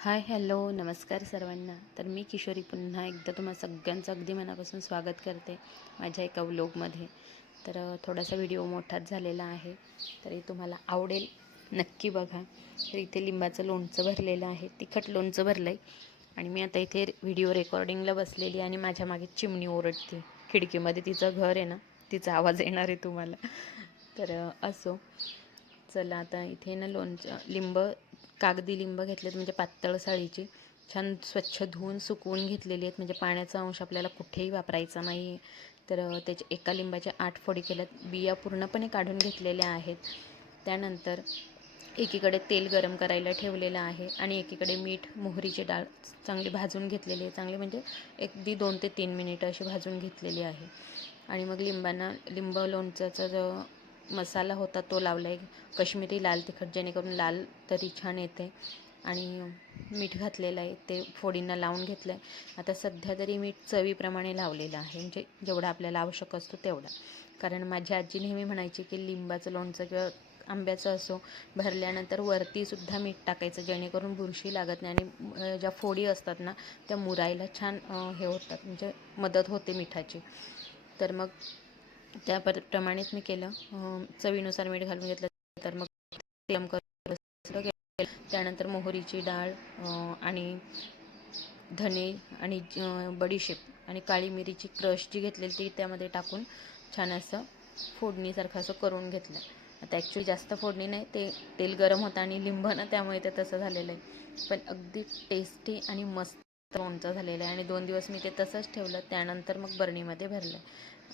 Hi hello नमस्कार सर्वांना. तर मी किशोरी पुन्हा एकदा तुम्हा सगळ्यांचं अगदी मनापासून स्वागत करते माझ्या एका व्लॉगमध्ये. तर थोडासा व्हिडिओ मोठाच झालेला आहे, तरी तुम्हाला आवडेल, नक्की बघा. तर इथे लिंबाचं लोणचं भरलेलं आहे, तिखट लोणचं भरलं आहे. आणि मी आता इथे व्हिडिओ रेकॉर्डिंगला बसलेली आणि माझ्या मागे चिमणी ओरडते. खिडकीमध्ये तिचं घर आहे ना, तिचा आवाज येणार आहे तुम्हाला. तर असो, चला आता इथे ना लोणचं कागदी लिंब घेतलेत, म्हणजे पातळ साळीची, छान स्वच्छ धुवून सुकवून घेतलेली आहेत, म्हणजे पाण्याचा अंश आपल्याला कुठेही वापरायचा नाही आहे. तर त्याच्या एका लिंबाच्या 8 फोडी केल्यात, बिया पूर्णपणे काढून घेतलेल्या आहेत. त्यानंतर एकीकडे तेल गरम करायला ठेवलेलं आहे आणि एकीकडे मीठ, मोहरीची डाळ चांगली भाजून घेतलेली आहे. चांगली म्हणजे अगदी 2 ते 3 मिनिटं अशी भाजून घेतलेली आहे. आणि मग लिंब लोणच्याचा जो मसाला होता तो लावला आहे, काश्मीरी लाल तिखट, जेणेकरून लाल तरी छान येते. आणि मीठ घातलेलं आहे, ते फोडींना लावून घेतलं आहे. आता सध्या तरी मीठ चवीप्रमाणे लावलेलं आहे, म्हणजे जेवढा आपल्याला आवश्यक असतो तेवढा. कारण माझी आजी नेहमी म्हणायची की लिंबाचं लोणचं किंवा आंब्याचं असो, भरल्यानंतर वरतीसुद्धा मीठ टाकायचं, जेणेकरून बुरशी लागत नाही आणि ज्या फोडी असतात ना त्या मुरायला छान हे होतात, म्हणजे मदत होते मिठाची. तर मग त्याप्रमाणेच मी केलं. चवीनुसार मीठ घालून घेतलं. तर मग तेम करून त्यानंतर मोहरीची डाळ आणि धने आणि बडीशेप आणि काळी मिरीची क्रश जी घेतलेली ती त्यामध्ये टाकून छान असं फोडणीसारखं असं करून घेतलं. आता ॲक्च्युली जास्त फोडणी नाही, ते तेल गरम होतं आणि लिंब ना, त्यामुळे ते तसं झालेलं आहे. पण अगदी टेस्टी आणि मस्त लोणचं झालेलं आहे आणि 2 दिवस मी ते तसंच ठेवलं. त्यानंतर मग बरणीमध्ये भरलं.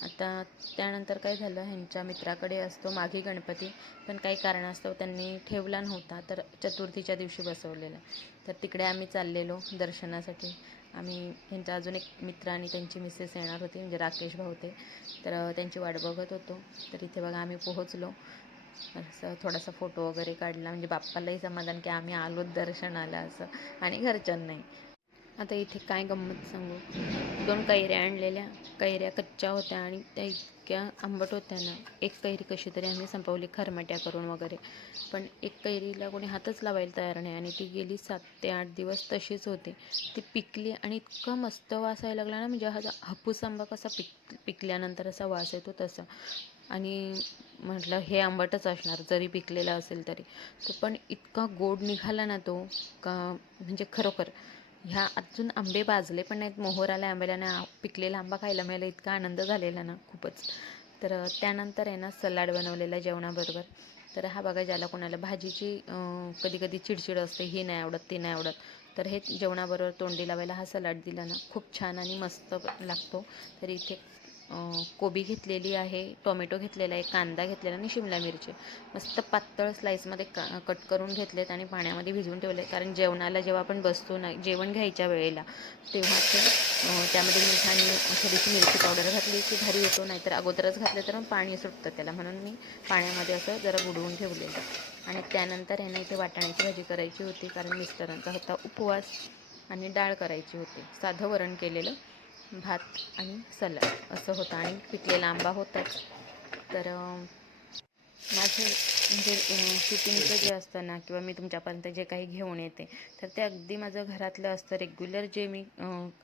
आता त्यानंतर काय झालं, ह्यांच्या मित्राकडे असतो माघी गणपती, पण काही कारणास्तव त्यांनी ठेवला नव्हता, तर चतुर्थीच्या दिवशी बसवलेला. तर तिकडे आम्ही चाललेलो दर्शनासाठी. आम्ही ह्यांचा अजून एक मित्र आणि त्यांची मिसेस येणार होती, म्हणजे राकेश भाऊ ते. तर त्यांची वाट बघत होतो. तर इथे बघा आम्ही पोहोचलो. असं थोडासा फोटो वगैरे काढला, म्हणजे बाप्पालाही समाधान की आम्ही आलोच दर्शनाला असं, आणि घरच्यांनाही. आता इथे काय गंमत सांगू, 2 कैऱ्या आणलेल्या. कैऱ्या कच्च्या होत्या आणि त्या इतक्या आंबट होत्या ना. एक कैरी कशी तरी आम्ही संपवली खरमट्या करून वगैरे, पण एक कैरीला कोणी हातच लावायला तयार नाही आणि ती गेली 7 ते 8 दिवस तशीच होती. ती पिकली आणि इतका मस्त वास यायला लागला ना, म्हणजे हा हापूस आंबा कसा पिकल्यानंतर असा वास येतो तसा. आणि म्हटलं हे आंबटच असणार जरी पिकलेला असेल तरी. तो पण इतका गोड निघाला ना तो, का म्हणजे खरोखर ह्या अजून आंबे भाजले पण नाहीत, मोहर आला आंब्याला ना, पिकलेला आंबा खायला मिळाला, इतका आनंद झालेला ना खूपच. तर त्यानंतर आहे ना सलाड बनवलेला जेवणाबरोबर. तर हा बघा, ज्याला कोणाला भाजीची कधी कधी चिडचिड असते, ही नाही आवडत ती नाही आवडत, तर हे जेवणाबरोबर तोंडी लावायला हा सलाड दिला ना, खूप छान आणि मस्त लागतो. तर इथे कोबी घेतलेली आहे, टोमॅटो घेतलेला आहे, कांदा घेतलेला आणि शिमला मिरची मस्त पातळ स्लाईसमध्ये कट करून घेतलेत आणि पाण्यामध्ये भिजवून ठेवले. कारण जेवणाला जेव्हा आपण बसतो ना, जेवण घ्यायच्या वेळेला, तेव्हा ते त्यामध्ये मीठ आणि थोडीशी मिरची पावडर घातली की भारी होतो. नाहीतर अगोदरच घातलं तर मग पाणी सुटतं त्याला, म्हणून मी पाण्यामध्ये असं जरा बुडवून ठेवलेलं. आणि त्यानंतर यांना इथे वाटाण्याची भाजी करायची होती, कारण मिस्टरांचा होता उपवास, आणि डाळ करायची होती. साधं वरण केलेलं, भात आणि सलाड असं होतं, आणि पिकलेला आंबा होताच. तर माझं म्हणजे शूटिंगचं जे असतं ना, किंवा मी तुमच्यापर्यंत जे काही घेऊन येते, तर ते अगदी माझं घरातलं असतं रेग्युलर, जे मी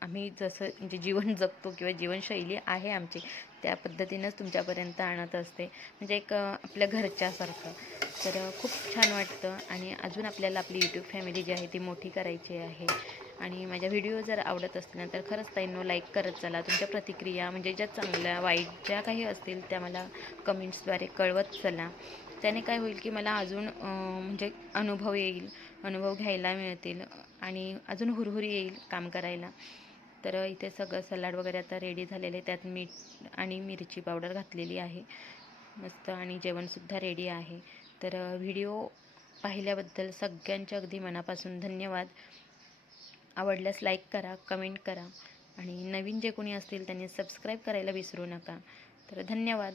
आम्ही जसं म्हणजे जीवन जगतो किंवा जीवनशैली आहे आमची, त्या पद्धतीनंच तुमच्यापर्यंत आणत असते, म्हणजे एक आपल्या घरच्यासारखं. तर खूप छान वाटतं. आणि अजून आपल्याला आपली यूट्यूब फॅमिली जी आहे ती मोठी करायची आहे. आणि माझ्या व्हिडिओ जर आवडत असतील ना, तर खरंच ताईंनो लाईक करत चला. तुमच्या प्रतिक्रिया, म्हणजे ज्या चांगल्या वाईट ज्या काही असतील त्या मला कमेंट्सद्वारे कळवत चला. त्याने काय होईल की मला अजून म्हणजे अनुभव घ्यायला मिळतील आणि अजून हुरहुरी येईल काम करायला. तर इथे सगळं सलाड वगैरे आता रेडी झालेलं आहे, त्यात मीठ आणि मिरची पावडर घातलेली आहे मस्त, आणि जेवणसुद्धा रेडी आहे. तर व्हिडिओ पाहिल्याबद्दल सगळ्यांच्या अगदी मनापासून धन्यवाद. आवडल्यास लाईक करा, कमेंट करा, आणि नवीन जे कोणी असतील त्यांनी सबस्क्राईब करायला विसरू नका. तर धन्यवाद.